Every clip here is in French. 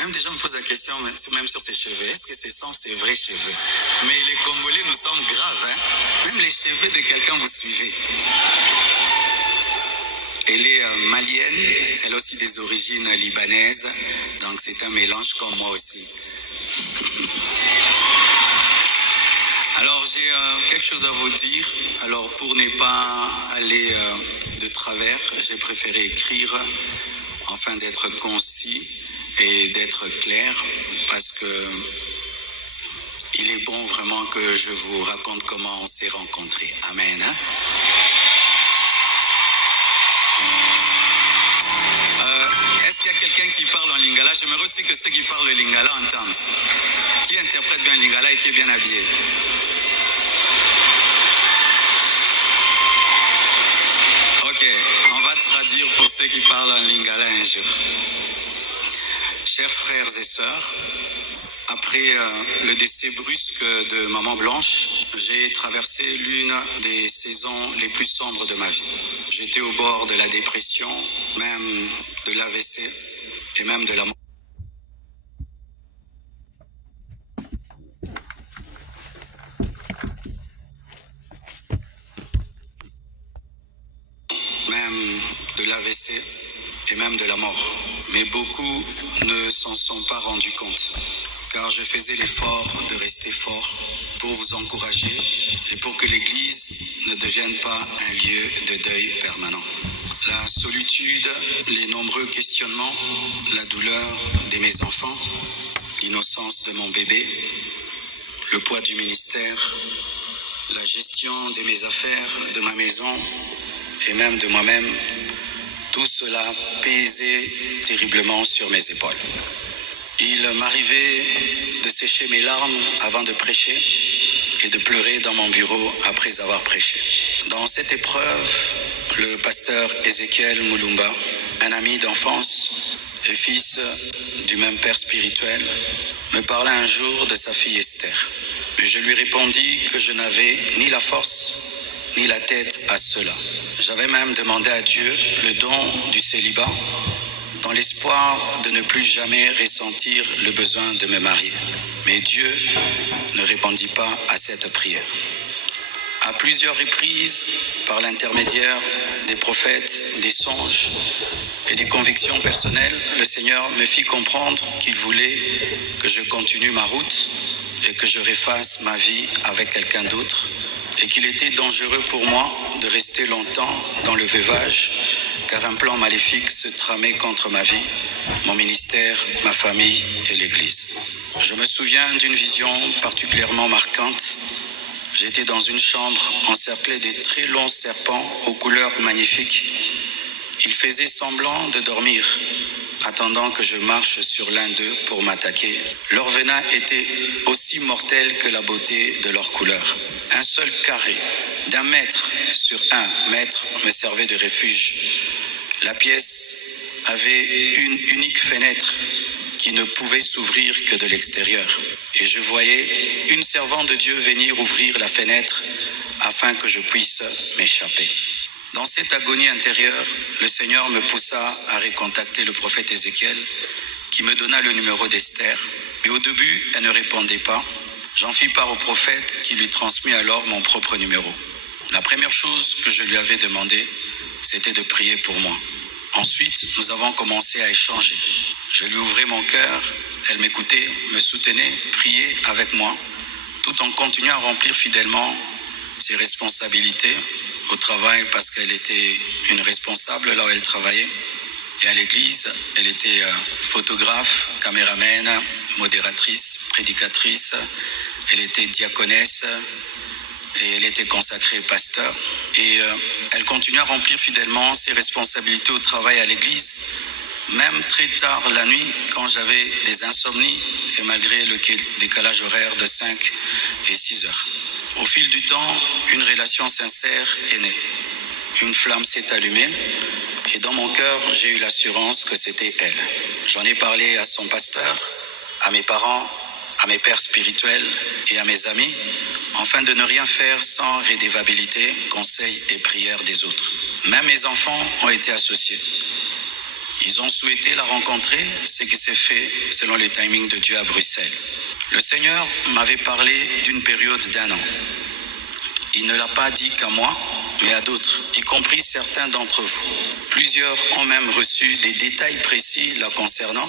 Même des gens me posent la question, même sur ses cheveux, est-ce que ce sont ses vrais cheveux? Mais les Congolais, nous sommes graves, hein? Même les cheveux de quelqu'un, vous suivez. Elle est malienne, elle a aussi des origines libanaises, donc c'est un mélange comme moi aussi. Alors j'ai quelque chose à vous dire. Alors pour ne pas aller de travers, j'ai préféré écrire afin d'être concis et d'être clair, parce que il est bon vraiment que je vous raconte comment on s'est rencontrés. Amen. Hein? Est-ce qu'il y a quelqu'un qui parle en lingala? J'aimerais aussi que ceux qui parlent le lingala entendent. Qui interprète bien le lingala et qui est bien habillé? Ok, on va traduire pour ceux qui parlent en lingala un jour. Chers frères et sœurs, après le décès brusque de Maman Blanche, j'ai traversé l'une des saisons les plus sombres de ma vie. J'étais au bord de la dépression, même de l'AVC et même de la mort. Et même de la mort. Mais beaucoup ne s'en sont pas rendus compte, car je faisais l'effort de rester fort pour vous encourager et pour que l'Église ne devienne pas un lieu de deuil permanent. La solitude, les nombreux questionnements, la douleur de mes enfants, l'innocence de mon bébé, le poids du ministère, la gestion de mes affaires, de ma maison et même de moi-même, tout cela pesait terriblement sur mes épaules. Il m'arrivait de sécher mes larmes avant de prêcher et de pleurer dans mon bureau après avoir prêché. Dans cette épreuve, le pasteur Ézéchiel Moulumba, un ami d'enfance et fils du même père spirituel, me parla un jour de sa fille Esther. Et je lui répondis que je n'avais ni la force ni la tête à cela. J'avais même demandé à Dieu le don du célibat dans l'espoir de ne plus jamais ressentir le besoin de me marier. Mais Dieu ne répondit pas à cette prière. À plusieurs reprises, par l'intermédiaire des prophètes, des songes et des convictions personnelles, le Seigneur me fit comprendre qu'il voulait que je continue ma route et que je refasse ma vie avec quelqu'un d'autre, et qu'il était dangereux pour moi de rester longtemps dans le veuvage, car un plan maléfique se tramait contre ma vie, mon ministère, ma famille et l'Église. Je me souviens d'une vision particulièrement marquante. J'étais dans une chambre encerclée de très longs serpents aux couleurs magnifiques. Ils faisaient semblant de dormir, attendant que je marche sur l'un d'eux pour m'attaquer. Leur venin était aussi mortel que la beauté de leur couleur. Un seul carré d'1 mètre sur 1 mètre me servait de refuge. La pièce avait une unique fenêtre qui ne pouvait s'ouvrir que de l'extérieur. Et je voyais une servante de Dieu venir ouvrir la fenêtre afin que je puisse m'échapper. Dans cette agonie intérieure, le Seigneur me poussa à recontacter le prophète Ézéchiel, qui me donna le numéro d'Esther. Mais au début, elle ne répondait pas. J'en fis part au prophète qui lui transmit alors mon propre numéro. La première chose que je lui avais demandé, c'était de prier pour moi. Ensuite, nous avons commencé à échanger. Je lui ouvrais mon cœur, elle m'écoutait, me soutenait, priait avec moi, tout en continuant à remplir fidèlement ses responsabilités au travail, parce qu'elle était une responsable là où elle travaillait. Et à l'église, elle était photographe, caméraman, modératrice, prédicatrice. Elle était diaconesse et elle était consacrée pasteur. Et elle continuait à remplir fidèlement ses responsabilités au travail à l'église, même très tard la nuit, quand j'avais des insomnies et malgré le décalage horaire de 5 et 6 heures. Au fil du temps, une relation sincère est née. Une flamme s'est allumée et dans mon cœur, j'ai eu l'assurance que c'était elle. J'en ai parlé à son pasteur, à mes parents, à mes pères spirituels et à mes amis, afin de ne rien faire sans redevabilité, conseils et prières des autres. Même mes enfants ont été associés. Ils ont souhaité la rencontrer, ce qui s'est fait selon le timing de Dieu à Bruxelles. Le Seigneur m'avait parlé d'une période d'1 an. Il ne l'a pas dit qu'à moi, mais à d'autres, y compris certains d'entre vous. Plusieurs ont même reçu des détails précis la concernant,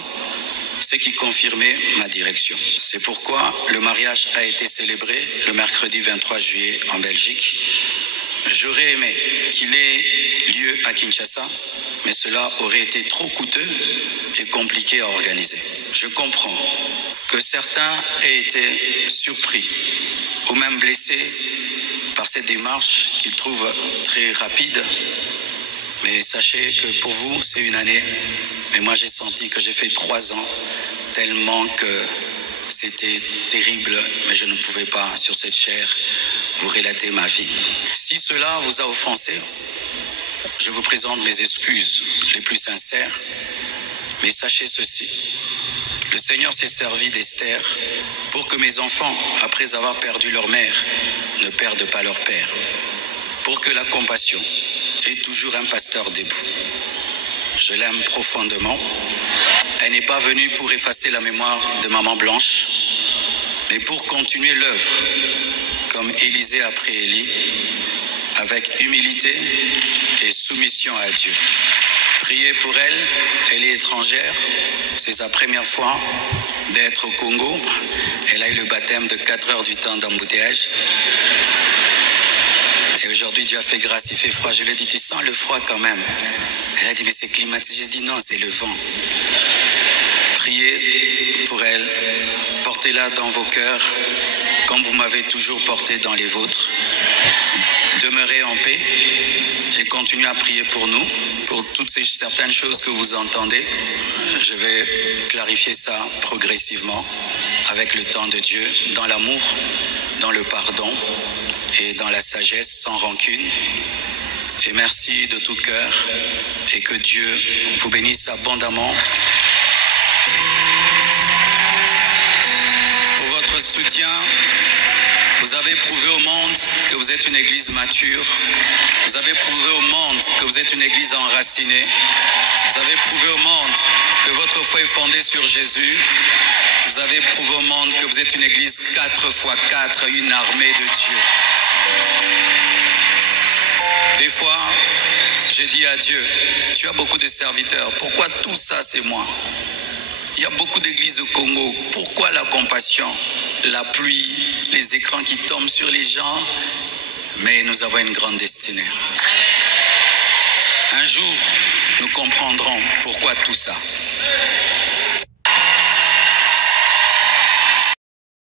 ce qui confirmait ma direction. C'est pourquoi le mariage a été célébré le mercredi 23 juillet en Belgique. J'aurais aimé qu'il ait lieu à Kinshasa, mais cela aurait été trop coûteux et compliqué à organiser. Je comprends que certains aient été surpris ou même blessés par cette démarche qu'ils trouvent très rapide. Mais sachez que pour vous, c'est une année. Mais moi, j'ai senti que j'ai fait 3 ans, tellement que c'était terrible, mais je ne pouvais pas, sur cette chair, vous relater ma vie. Si cela vous a offensé, je vous présente mes excuses les plus sincères. Mais sachez ceci, le Seigneur s'est servi d'Esther pour que mes enfants, après avoir perdu leur mère, ne perdent pas leur père. Pour que la compassion ait toujours un pasteur debout. Je l'aime profondément. Elle n'est pas venue pour effacer la mémoire de Maman Blanche, mais pour continuer l'œuvre, comme Élisée après Élie, avec humilité et soumission à Dieu. Priez pour elle, elle est étrangère, c'est sa première fois d'être au Congo. Elle a eu le baptême de 4 heures du temps d'embouteillage. Et aujourd'hui, Dieu a fait grâce, il fait froid. Je lui ai dit, tu sens le froid quand même? Elle a dit, mais c'est climatisé. J'ai dit, non, c'est le vent. Priez pour elle, portez-la dans vos cœurs, comme vous m'avez toujours porté dans les vôtres. Demeurez en paix et continuez à prier pour nous, pour toutes ces certaines choses que vous entendez. Je vais clarifier ça progressivement, avec le temps de Dieu, dans l'amour, dans le pardon et dans la sagesse, sans rancune. Et merci de tout cœur et que Dieu vous bénisse abondamment pour votre soutien. Vous avez prouvé au monde que vous êtes une église mature. Vous avez prouvé au monde que vous êtes une église enracinée. Vous avez prouvé au monde que votre foi est fondée sur Jésus. Vous avez prouvé au monde que vous êtes une église 4x4, une armée de Dieu. Des fois, j'ai dit à Dieu, tu as beaucoup de serviteurs, pourquoi tout ça c'est moi? Il y a beaucoup d'églises au Congo, pourquoi la compassion, la pluie, les écrans qui tombent sur les gens? Mais nous avons une grande destinée. Un jour, nous comprendrons pourquoi tout ça.